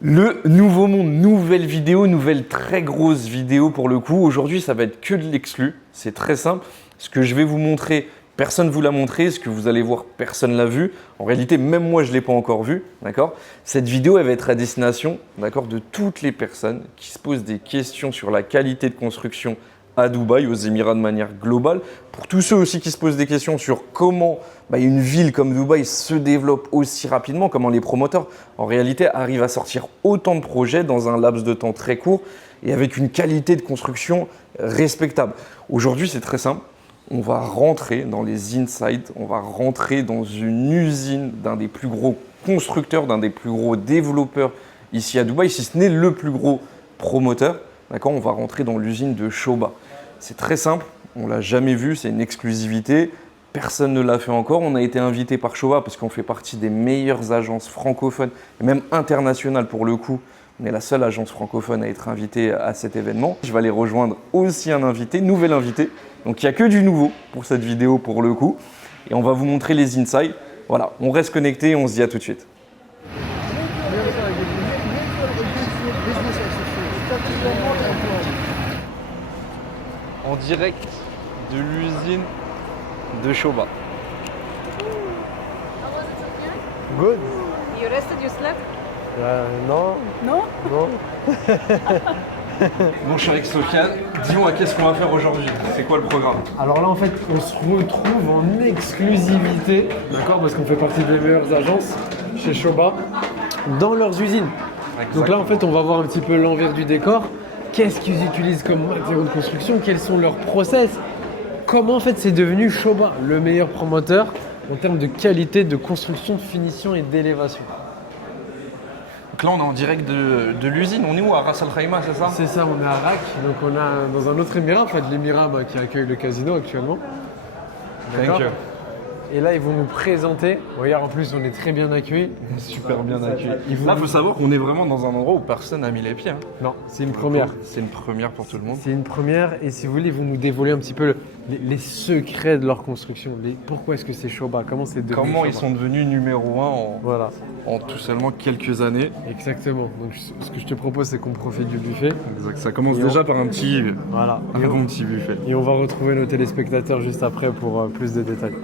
Le nouveau monde, nouvelle vidéo, nouvelle très grosse vidéo pour le coup. Aujourd'hui, ça va être que de l'exclu. C'est très simple. Ce que je vais vous montrer, personne ne vous l'a montré. Ce que vous allez voir, personne ne l'a vu. En réalité, même moi, je ne l'ai pas encore vu. D'accord ? Cette vidéo, elle va être à destination, d'accord, de toutes les personnes qui se posent des questions sur la qualité de construction à Dubaï, aux Émirats de manière globale. Pour tous ceux aussi qui se posent des questions sur comment une ville comme Dubaï se développe aussi rapidement, comment les promoteurs en réalité arrivent à sortir autant de projets dans un laps de temps très court et avec une qualité de construction respectable. Aujourd'hui, c'est très simple. On va rentrer dans les insights, on va rentrer dans une usine d'un des plus gros constructeurs, d'un des plus gros développeurs ici à Dubaï, si ce n'est le plus gros promoteur. D'accord, on va rentrer dans l'usine de Shoba. C'est très simple, on ne l'a jamais vu, c'est une exclusivité. Personne ne l'a fait encore. On a été invité par Shoba parce qu'on fait partie des meilleures agences francophones et même internationales pour le coup. On est la seule agence francophone à être invitée à cet événement. Je vais aller rejoindre aussi un invité, nouvel invité. Donc il n'y a que du nouveau pour cette vidéo pour le coup. Et on va vous montrer les insights. Voilà, on reste connecté et on se dit à tout de suite. En direct de l'usine de Shoba. How was it, Sofiane? Good. You rested, you slept? Non, No? non. Bon, je suis avec Sofiane. Dis-moi, qu'est-ce qu'on va faire aujourd'hui? C'est quoi le programme? Alors là, en fait, on se retrouve en exclusivité, d'accord, parce qu'on fait partie des meilleures agences chez Shoba, dans leurs usines. Donc là, en fait, on va voir un petit peu l'envers du décor. Qu'est-ce qu'ils utilisent comme matériaux de construction? Quels sont leurs process? Comment, en fait, c'est devenu Shoba, le meilleur promoteur en termes de qualité, de construction, de finition et d'élévation. Donc là, on est en direct de l'usine. On est où? À Ras Al Khaimah, c'est ça? C'est ça, on est à RAK, donc on est dans un autre émirat, en fait, l'émirat qui accueille le casino actuellement. Thank you. Et là, ils vont nous présenter. Regarde, en plus, on est très bien accueillis. Super bien accueilli. Là, il faut savoir qu'on est vraiment dans un endroit où personne n'a mis les pieds. Non, c'est une première. C'est une première pour tout le monde. C'est une première, et si vous voulez, ils vont nous dévoiler un petit peu les secrets de leur construction. Pourquoi est-ce que c'est Shoba? Comment c'est devenu Comment ils Shoba? sont devenus numéro 1 Voilà, en tout seulement quelques années. exactement. Donc, ce que je te propose, c'est qu'on profite du buffet. Ça commence Et déjà par un petit Voilà. bon petit buffet. Et on va retrouver nos téléspectateurs juste après pour plus de détails.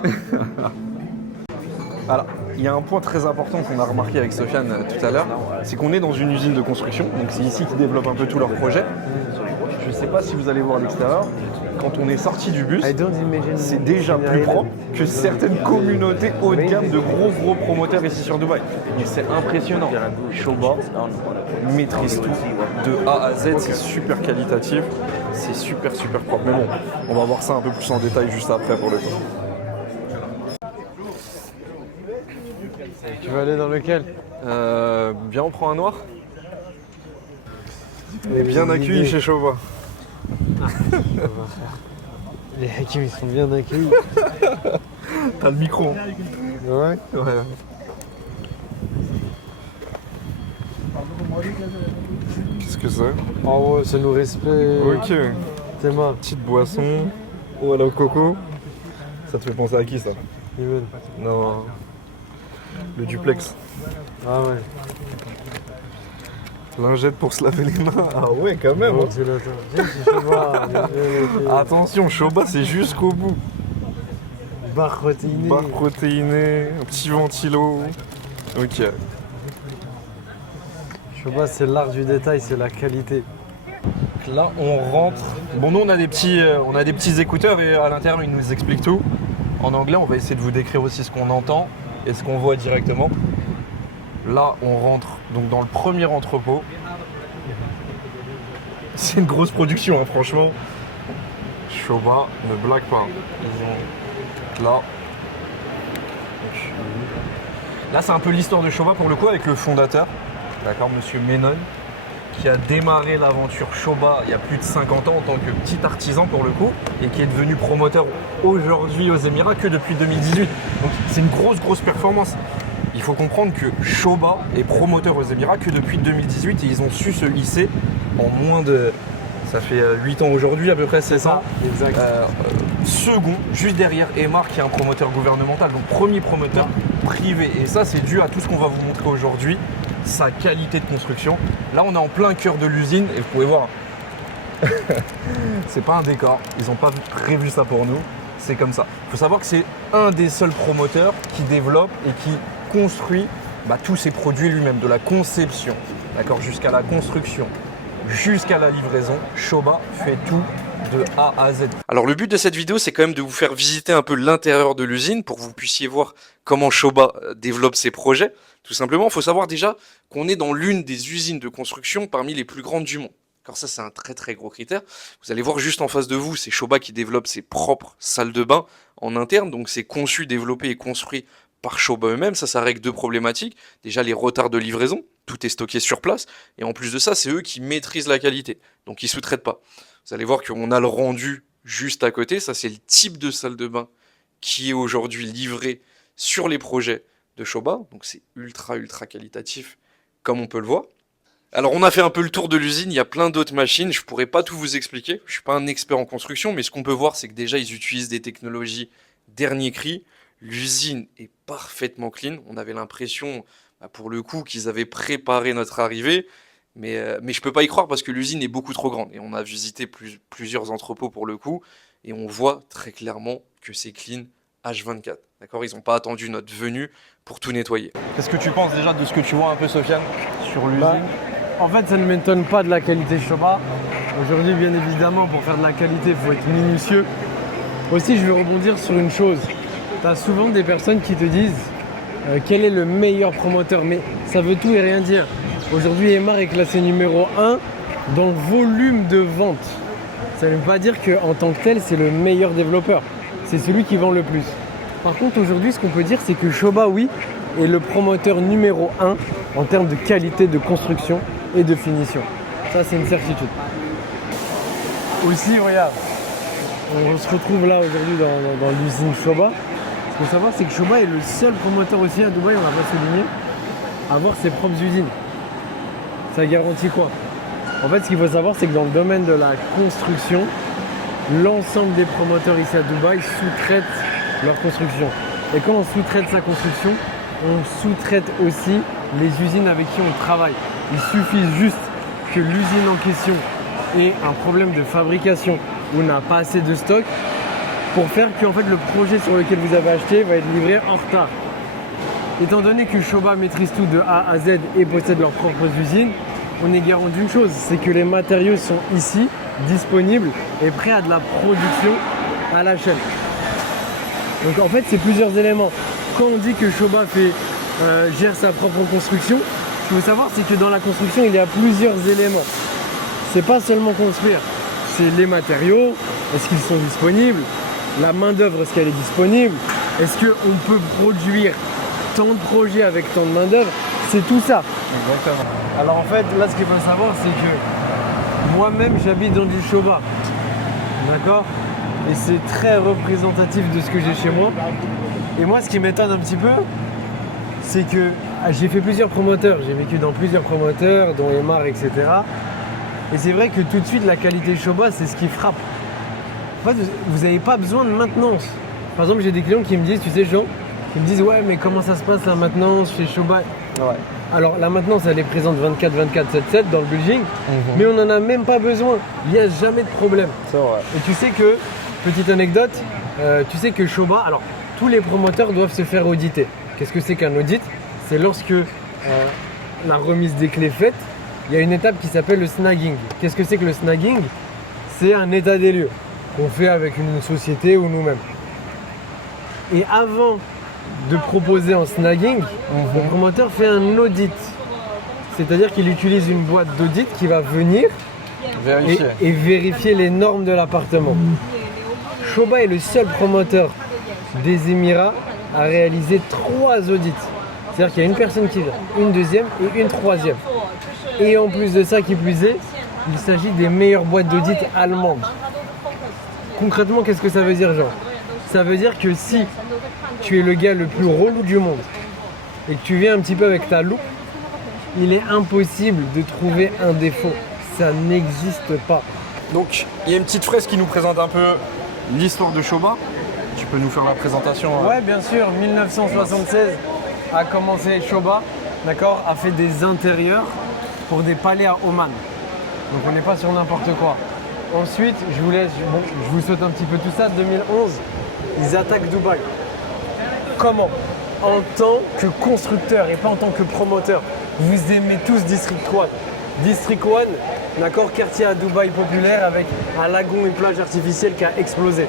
Alors, il y a un point très important qu'on a remarqué avec Sofiane tout à l'heure, c'est qu'on est dans une usine de construction, donc c'est ici qu'ils développent un peu tous leurs projets. Je ne sais pas si vous allez voir l'extérieur, quand on est sorti du bus, c'est déjà plus propre que certaines communautés haut de gamme de gros promoteurs ici sur Dubaï. Donc c'est impressionnant. Shoba maîtrise tout de A à Z, c'est super qualitatif, c'est super propre. Mais bon, on va voir ça un peu plus en détail juste après pour le coup. Tu veux aller dans lequel? Viens, on prend un noir. On est bien accueillis chez Shoba. Les hakim, ils sont bien accueillis. T'as le micro. Ouais. Ouais. Qu'est-ce que c'est? Oh ouais, c'est nos respects. Ok. Théma. Petite boisson. Oh, à la coco. Ça te fait penser à qui ça? Imen. Non. Le duplex. Ah ouais. Lingette pour se laver les mains. Ah ouais, quand même. Oh, c'est là, tiens, c'est Shoba. Attention, Shoba, c'est jusqu'au bout. Barre protéinée. Barre protéinée, un petit ventilo. Ok. Shoba, c'est l'art du détail, c'est la qualité. Là, on rentre. Bon, nous, on a des petits écouteurs et à l'intérieur, ils nous expliquent tout. En anglais, on va essayer de vous décrire aussi ce qu'on entend et ce qu'on voit directement. Là, on rentre donc dans le premier entrepôt. C'est une grosse production, hein, franchement. Shoba ne blague pas. Ils ont là. Là, c'est un peu l'histoire de Shoba pour le coup avec le fondateur, d'accord, Monsieur Menon, qui a démarré l'aventure Shoba il y a plus de 50 ans en tant que petit artisan pour le coup et qui est devenu promoteur aujourd'hui aux Émirats que depuis 2018. Donc c'est une grosse performance. Il faut comprendre que Shoba est promoteur aux Émirats que depuis 2018 et ils ont su se hisser en moins de Ça fait 8 ans aujourd'hui à peu près, c'est ça. Exact. Second, juste derrière Emar qui est un promoteur gouvernemental, donc premier promoteur privé. Et ça c'est dû à tout ce qu'on va vous montrer aujourd'hui, sa qualité de construction. Là on est en plein cœur de l'usine et vous pouvez voir, c'est pas un décor, ils n'ont pas prévu ça pour nous, c'est comme ça. Il faut savoir que c'est un des seuls promoteurs qui développe et qui construit tous ses produits lui-même, de la conception, d'accord, jusqu'à la construction, jusqu'à la livraison. Shoba fait tout de A à Z. Alors le but de cette vidéo, c'est quand même de vous faire visiter un peu l'intérieur de l'usine pour que vous puissiez voir comment Shoba développe ses projets. Tout simplement, il faut savoir déjà qu'on est dans l'une des usines de construction parmi les plus grandes du monde. Alors ça, c'est un très très gros critère. Vous allez voir juste en face de vous, c'est Shoba qui développe ses propres salles de bain en interne. Donc c'est conçu, développé et construit par Shoba eux-mêmes. Ça règle deux problématiques. Déjà les retards de livraison, tout est stocké sur place. Et en plus de ça, c'est eux qui maîtrisent la qualité. Donc ils sous-traitent pas. Vous allez voir qu'on a le rendu juste à côté. Ça, c'est le type de salle de bain qui est aujourd'hui livré sur les projets de Shoba. Donc c'est ultra qualitatif comme on peut le voir. Alors on a fait un peu le tour de l'usine, il y a plein d'autres machines, je pourrais pas tout vous expliquer, je suis pas un expert en construction, mais ce qu'on peut voir c'est que déjà ils utilisent des technologies dernier cri, l'usine est parfaitement clean, on avait l'impression pour le coup qu'ils avaient préparé notre arrivée, mais je peux pas y croire parce que l'usine est beaucoup trop grande et on a visité plusieurs entrepôts pour le coup et on voit très clairement que c'est clean H24, d'accord, ils n'ont pas attendu notre venue pour tout nettoyer. Qu'est-ce que tu penses déjà de ce que tu vois un peu Sofiane sur l'usine? En fait, ça ne m'étonne pas de la qualité Shoba. Aujourd'hui, bien évidemment, pour faire de la qualité, il faut être minutieux. Aussi, je veux rebondir sur une chose. Tu as souvent des personnes qui te disent quel est le meilleur promoteur, mais ça veut tout et rien dire. Aujourd'hui, Emar est classé numéro 1 dans le volume de vente. Ça ne veut pas dire qu'en tant que tel, c'est le meilleur développeur. C'est celui qui vend le plus. Par contre, aujourd'hui, ce qu'on peut dire, c'est que Shoba, oui, est le promoteur numéro 1 en termes de qualité de construction et de finition. Ça, c'est une certitude. Aussi, regarde, on se retrouve là aujourd'hui dans l'usine Shoba. Ce qu'il faut savoir, c'est que Shoba est le seul promoteur aussi à Dubaï, on va pas souligner, à avoir ses propres usines. Ça garantit quoi? En fait, ce qu'il faut savoir, c'est que dans le domaine de la construction, l'ensemble des promoteurs ici à Dubaï sous-traitent leur construction. Et quand on sous-traite sa construction, on sous-traite aussi les usines avec qui on travaille. Il suffit juste que l'usine en question ait un problème de fabrication ou n'a pas assez de stock pour faire que en fait, le projet sur lequel vous avez acheté va être livré en retard. Étant donné que Shoba maîtrise tout de A à Z et possède leurs propres usines, on est garant d'une chose, c'est que les matériaux sont ici, disponibles et prêts à de la production à la chaîne. Donc en fait, c'est plusieurs éléments. Quand on dit que Shoba gère sa propre construction, ce qu'il faut savoir, c'est que dans la construction, il y a plusieurs éléments. C'est pas seulement construire, c'est les matériaux, est-ce qu'ils sont disponibles, la main-d'œuvre, est-ce qu'elle est disponible, est-ce qu'on peut produire tant de projets avec tant de main-d'œuvre, c'est tout ça. Exactement. Alors en fait, là, ce qu'il faut savoir, c'est que moi-même, j'habite dans du Shoba. D'accord? Et c'est très représentatif de ce que j'ai chez moi. Et moi, ce qui m'étonne un petit peu, c'est que j'ai fait plusieurs promoteurs. J'ai vécu dans plusieurs promoteurs, dont Emar, etc. Et c'est vrai que tout de suite, la qualité Shoba, c'est ce qui frappe. En fait, vous n'avez pas besoin de maintenance. Par exemple, j'ai des clients qui me disent, tu sais, Jean, qui me disent, ouais, mais comment ça se passe la maintenance chez Shoba? Ouais. Alors, la maintenance, elle est présente 24, 7 dans le building, mais on n'en a même pas besoin. Il n'y a jamais de problème. C'est vrai. Et tu sais que, petite anecdote, tu sais que Shoba, alors tous les promoteurs doivent se faire auditer. Qu'est-ce que c'est qu'un audit? C'est lorsque la remise des clés est faite, il y a une étape qui s'appelle le snagging. Qu'est-ce que c'est que le snagging? C'est un état des lieux qu'on fait avec une société ou nous-mêmes. Et avant de proposer en snagging, le promoteur fait un audit. C'est-à-dire qu'il utilise une boîte d'audit qui va venir et vérifier les normes de l'appartement. Shoba est le seul promoteur des Émirats à réaliser 3 audits. C'est-à-dire qu'il y a une personne qui vient, une deuxième et une troisième. Et en plus de ça, qui plus est, il s'agit des meilleures boîtes d'audit allemandes. Concrètement, qu'est-ce que ça veut dire, Jean? Ça veut dire que si tu es le gars le plus relou du monde et que tu viens un petit peu avec ta loupe, il est impossible de trouver un défaut. Ça n'existe pas. Donc, il y a une petite fresque qui nous présente un peu l'histoire de Shoba. Tu peux nous faire la présentation Ouais, bien sûr. 1976 a commencé Shoba, d'accord, a fait des intérieurs pour des palais à Oman. Donc on n'est pas sur n'importe quoi. Ensuite, je vous saute un petit peu tout ça. 2011, ils attaquent Dubaï. Comment? En tant que constructeur et pas en tant que promoteur. Vous aimez tous District 1. District 1, d'accord, quartier à Dubaï populaire avec un lagon, une plage artificielle qui a explosé.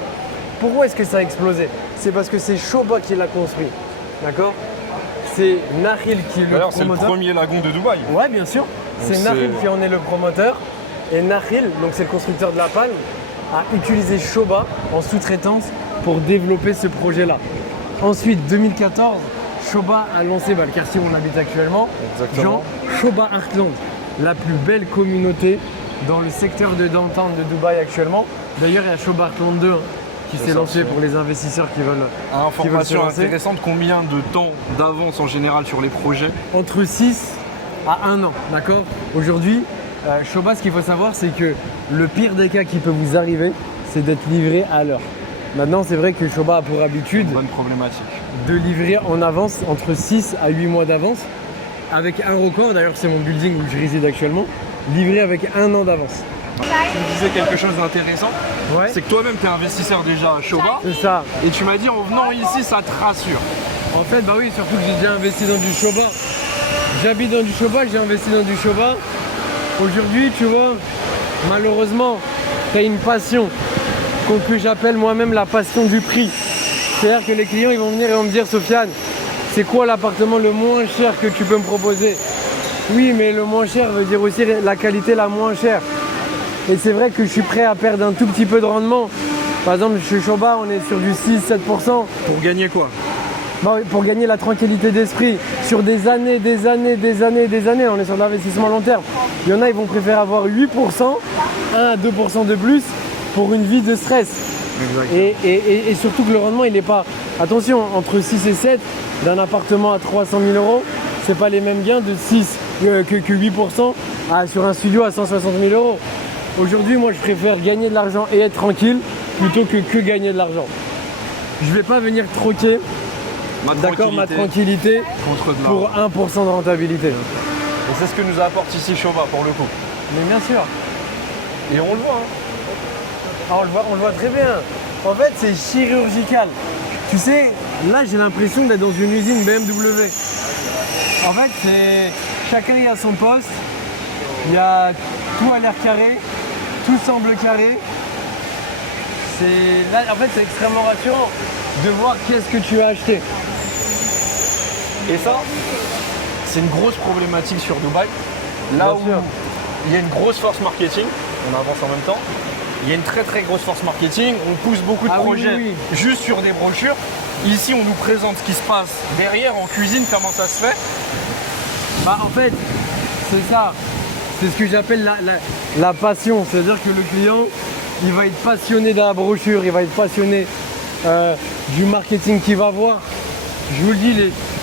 Pourquoi est-ce que ça a explosé? C'est parce que c'est Shoba qui l'a construit, d'accord? C'est Nahil qui est le D'ailleurs, c'est le promoteur. premier lagon de Dubaï. Ouais, bien sûr. C'est Nahil qui en est le promoteur. Et Nahil, donc c'est le constructeur de la palme, a utilisé Shoba en sous-traitance pour développer ce projet-là. Ensuite, 2014, Shoba a lancé le quartier où on habite actuellement, Exactement. Shoba Heartland, la plus belle communauté dans le secteur de downtown de Dubaï actuellement. D'ailleurs, il y a Shoba Heartland 2 qui s'est lancé pour les investisseurs qui veulent. Information se lancer. intéressante, combien de temps d'avance en général sur les projets? Entre 6 à 1 an, d'accord? Aujourd'hui, Shoba, ce qu'il faut savoir, c'est que le pire des cas qui peut vous arriver, c'est d'être livré à l'heure. Maintenant, c'est vrai que Shoba a pour habitude Bonne problématique. de livrer en avance entre 6 à 8 mois d'avance, avec un record, d'ailleurs c'est mon building où je réside actuellement, livré avec 1 an d'avance. Tu me disais quelque chose d'intéressant, Ouais. c'est que toi-même tu es investisseur déjà à Shoba, C'est ça. et tu m'as dit en venant ici ça te rassure. En fait, bah oui, surtout que j'ai déjà investi dans du Shoba. J'habite dans du Shoba, j'ai investi dans du Shoba. Aujourd'hui, tu vois, malheureusement, tu as une passion que j'appelle moi-même la passion du prix. C'est-à-dire que les clients ils vont venir et vont me dire, Sofiane, c'est quoi l'appartement le moins cher que tu peux me proposer? Oui, mais le moins cher veut dire aussi la qualité la moins chère. Et c'est vrai que je suis prêt à perdre un tout petit peu de rendement. Par exemple, chez Shoba, on est sur du 6-7%. Pour gagner quoi? Bah oui, pour gagner la tranquillité d'esprit sur des années, on est sur de l'investissement long terme. Il y en a, ils vont préférer avoir 8%, 1 à 2% de plus pour une vie de stress. Et surtout que le rendement, il n'est pas... Attention, entre 6 et 7 d'un appartement à 300 000 euros, c'est pas les mêmes gains de 6 que 8% sur un studio à 160 000 euros. Aujourd'hui, moi, je préfère gagner de l'argent et être tranquille plutôt que gagner de l'argent. Je vais pas venir troquer ma tranquillité contre de pour 1% de rentabilité. Et c'est ce que nous apporte ici Shoba pour le coup. Mais bien sûr. Et on le voit. Ah, on le voit très bien. En fait, c'est chirurgical. Tu sais, là, j'ai l'impression d'être dans une usine BMW. En fait, chacun y a son poste. Il y a tout a l'air carré. Tout semble carré. Là, en fait, c'est extrêmement rassurant de voir qu'est-ce que tu as acheté. Et ça, c'est une grosse problématique sur Dubaï. Là Bien où sûr. il y a une grosse force marketing, on avance en même temps. Il y a une très très grosse force marketing, on pousse beaucoup de Ah oui, projets oui, oui. juste sur des brochures. Ici, on nous présente ce qui se passe derrière en cuisine, comment ça se fait. Bah, en fait, c'est ça. C'est ce que j'appelle la passion. C'est-à-dire que le client, il va être passionné de la brochure, il va être passionné du marketing qu'il va voir. Je vous le dis,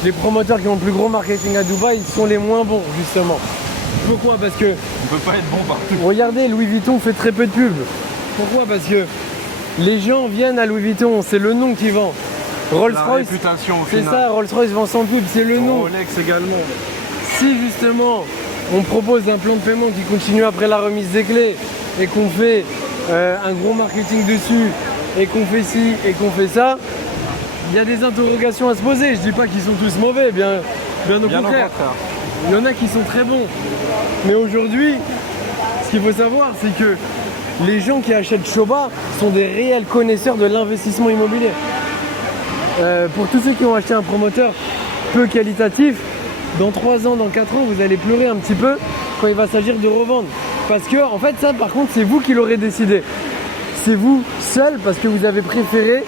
les promoteurs qui ont le plus gros marketing à Dubaï, ils sont les moins bons, justement. Pourquoi? Parce que, On peut pas être bon partout. regardez, Louis Vuitton fait très peu de pubs. Pourquoi? Parce que les gens viennent à Louis Vuitton, c'est le nom qui vend. La Rolls-Royce, réputation au c'est final. ça, Rolls-Royce vend sans pub, c'est le nom. Rolex également. Si justement on propose un plan de paiement qui continue après la remise des clés et qu'on fait un gros marketing dessus et qu'on fait ci et qu'on fait ça, il y a des interrogations à se poser. Je dis pas qu'ils sont tous mauvais, bien au contraire. Il y en a qui sont très bons. Mais aujourd'hui, ce qu'il faut savoir, c'est que les gens qui achètent Shoba sont des réels connaisseurs de l'investissement immobilier. Pour tous ceux qui ont acheté un promoteur peu qualitatif, dans 3 ans, dans 4 ans, vous allez pleurer un petit peu quand il va s'agir de revendre. Parce que, en fait, ça, par contre, c'est vous qui l'aurez décidé. C'est vous seul parce que vous avez préféré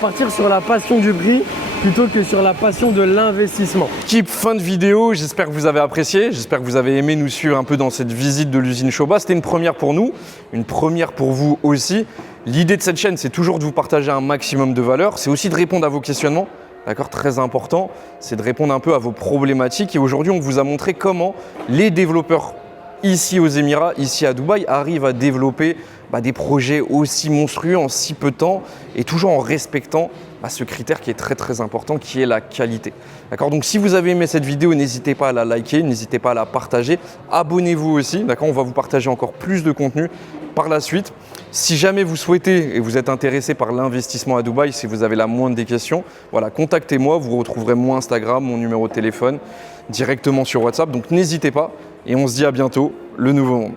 partir sur la passion du prix plutôt que sur la passion de l'investissement. Équipe, fin de vidéo, j'espère que vous avez apprécié, j'espère que vous avez aimé nous suivre un peu dans cette visite de l'usine Shoba. C'était une première pour nous, une première pour vous aussi. L'idée de cette chaîne, c'est toujours de vous partager un maximum de valeur, c'est aussi de répondre à vos questionnements, d'accord, très important, c'est de répondre un peu à vos problématiques. Et aujourd'hui, on vous a montré comment les développeurs ici aux Émirats, ici à Dubaï, arrivent à développer des projets aussi monstrueux en si peu de temps et toujours en respectant ce critère qui est très très important, qui est la qualité. D'accord? Donc si vous avez aimé cette vidéo, n'hésitez pas à la liker, n'hésitez pas à la partager. Abonnez-vous aussi, d'accord? On va vous partager encore plus de contenu par la suite. Si jamais vous souhaitez et vous êtes intéressé par l'investissement à Dubaï, si vous avez la moindre des questions, voilà, contactez-moi, vous retrouverez mon Instagram, mon numéro de téléphone directement sur WhatsApp. Donc n'hésitez pas et on se dit à bientôt, le nouveau monde.